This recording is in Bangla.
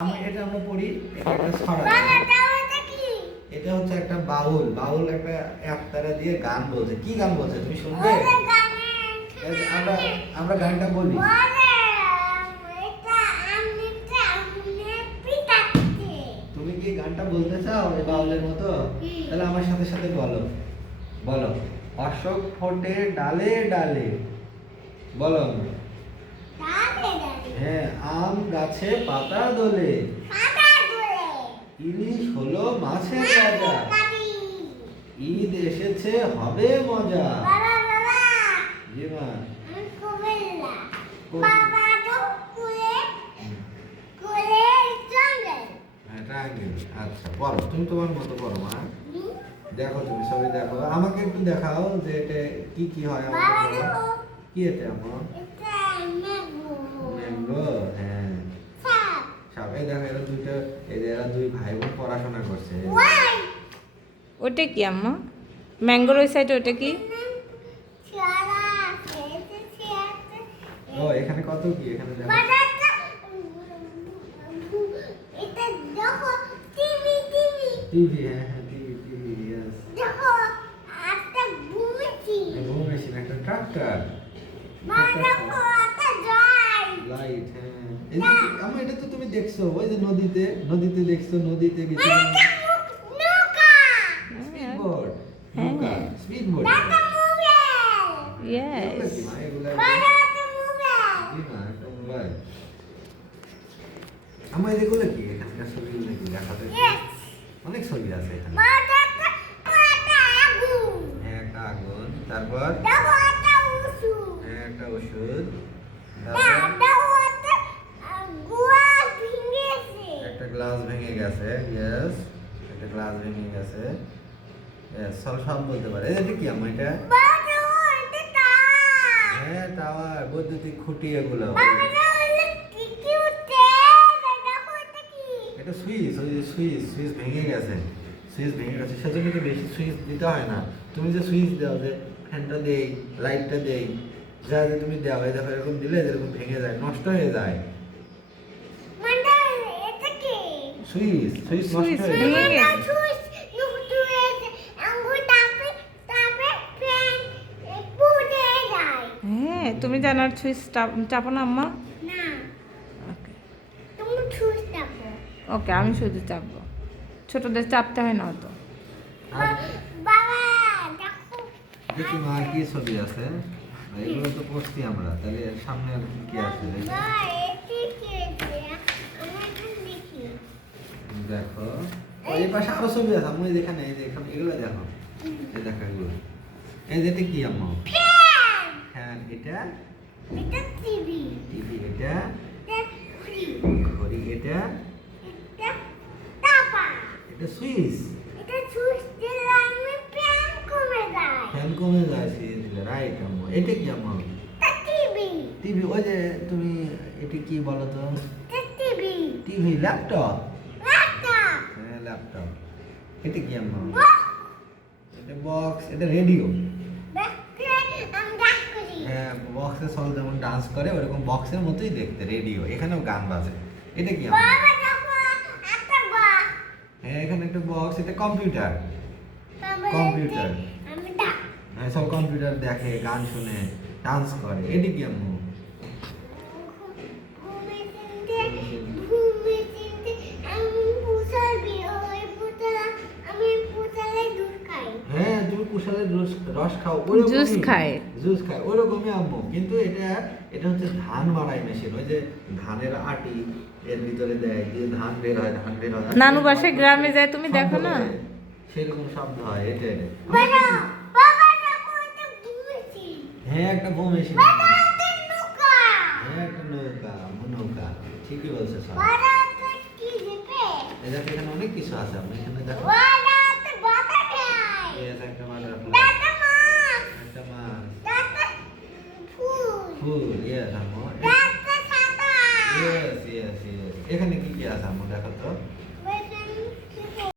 আমরা পড়ি এটা একটা ছড়া। এটা হচ্ছে একটা বাউল একটা একতারা দিয়ে গান বলছে। কি গান বলছে তুমি শুনবে? আমরা আমরা গানটা বলি। তুমি কি গানটা বলতে চাও এই বাউলের মতো? তাহলে আমার সাথে সাথে বলো। বলো, অশোক ফোটে ডালে ডালে। বলো। হ্যাঁ, আম গাছে পাতা দোলে, ইলিশ হলো মাছের রাজা, ঈদ এসেছে হবে মজা। জি মা। আচ্ছা পড়ো, তুমি তোমার মতো পড়ো মা। দেখো তুমি সবাই দেখো, আমাকে একটু দেখাও যে এটা কি কি হয়। কি এটা আমার ম্যাঙ্গো? হ্যাঁ, সবাই দেখো এরা দুইটা, এরা দুই ভাই বোন পড়াশোনা করছে। ওটা কি আম্মা? ম্যাঙ্গোর ওই সাইডে ওটা কি? ও এখানে কত কি, এখানে দেখো টিভি। হ্যাঁ হ্যাঁ, টিভি यस। দেখো একটা ঘুমেছি, ঘুম মেশিন, একটা ট্রাক্টর, মা দেখো একটা জয় লাইট। হ্যাঁ, এই যে আম্মা এটা তো তুমি দেখছো ওই যে নদীতে দেখছো, নদীতে গেছো। নৌকা, স্পিডবোট, নৌকা, স্পিডবোট। একটা মোবাইল, ইয়েস। এগুলা বড় একটা মোবাইল, জি না, একটা মোবাইল। আম্মা এগুলো কি? এখানকার ছবিগুলো কি দেখাতে? ইয়েস, অনেক ছবি আছে এখানে। মা দেখো একটা আগুন, হ্যাঁ, একটা আগুন, তারপর দেখো একটা ওষুধ, হ্যাঁ একটা ওষুধ, দেখো একটা গুয়া ভেঙেছে, একটা গ্লাস ভেঙে গেছে। ইয়েস, একটা গ্লাস ভেঙে গেছে। ইয়েস, সব বলতে পারে। এটা কি আম্মা? এটা বড় একটা তার, হ্যাঁ টাওয়ার, বৈদ্যুতিক খুঁটি এগুলো। বাবা হলো কি উঠে, দেখো এটা কি? এটা সুইচ, ওই যে সুইচ ভেঙে গেছে। সুইচ ভেঙে গেছে, সেজন্য তো বেশি সুইচ দিতে হয় না। তুমি যে সুইচ দাও, যে ফ্যানটা দেই, লাইটটা দেই, যা যে তুমি দাও, এই দেখো এরকম দিলে যেরকম ভেঙে যায়, নষ্ট হয়ে যায়। মানে এটা কি? সুইচ নষ্ট সুইচ হয়ে ভেঙে যায়। গেছে। হ্যাঁ, তুমি জানার সুইচ চাপো না আম্মা? ওকে ওকে, আমি শুধু চাপবো, ছোটদের চাপতে হয় না তো। আর দেখি মা আর কি ছবি আছে। এগুলো তো পড়ছি আমরা, তাহলে এর সামনে আর কি কি আছে দেখি। দেখো ওই পাশে আরো ছবি আছে আম্মু, যেখানে এই যে এখানে এগুলো দেখো, এই দেখো এগুলো। এই যেটা কি আম্মু? হ্যাঁ, এটা টিভি, এটা ঘড়ি, এটা সুইচ। ফ্যান কমে যায় সুইচ দিলে, রাইট আম্মু। এটা কি আম্মু? টিভি। ওই যে তুমি এটা কি বলো তো? TV, laptop. হ্যাঁ, ল্যাপটপ। এটা কি আম্মু? এটা বক্স, এটা রেডিও। হ্যাঁ, বক্সের সল যেমন ডান্স করে ওরকম বক্সের মতোই দেখতে রেডিও, এখানেও গান বাজে। এটা কি আম্মু? হ্যাঁ, এখানে একটা বক্স, এটা কম্পিউটার। কম্পিউটার। হ্যাঁ, সব কম্পিউটার দেখে, গান শুনে, ডান্স করে। এটা কি আম্মু? হ্যাঁ, তুমি কুশালের রস খাও, জুস খায়। জুস খায় ওরকমই আম্মু, কিন্তু এটা হচ্ছে ধান মাড়াই মেশিন। ওই যে ধানের আটি এর ভিতরে দেয়, দিয়ে ধান বের হয়। নানু বাসায় গ্রামে যায়, তুমি দেখো না? সেরকম শব্দ হয়। এটা হ্যাঁ, একটা বউ মেশিন। হ্যাঁ, একটা নৌকা, নৌকা। ঠিকই বলছো সব। এই দেখো এখানে অনেক কিছু আছে আম্মু, এখানে দেখো। Yes, একটা বাটারফ্লাই, একটা মাছ, ফুল। ইয়েস আম্মু। ইয়েস। এখানে কি কি আছে আম্মু দেখো তো?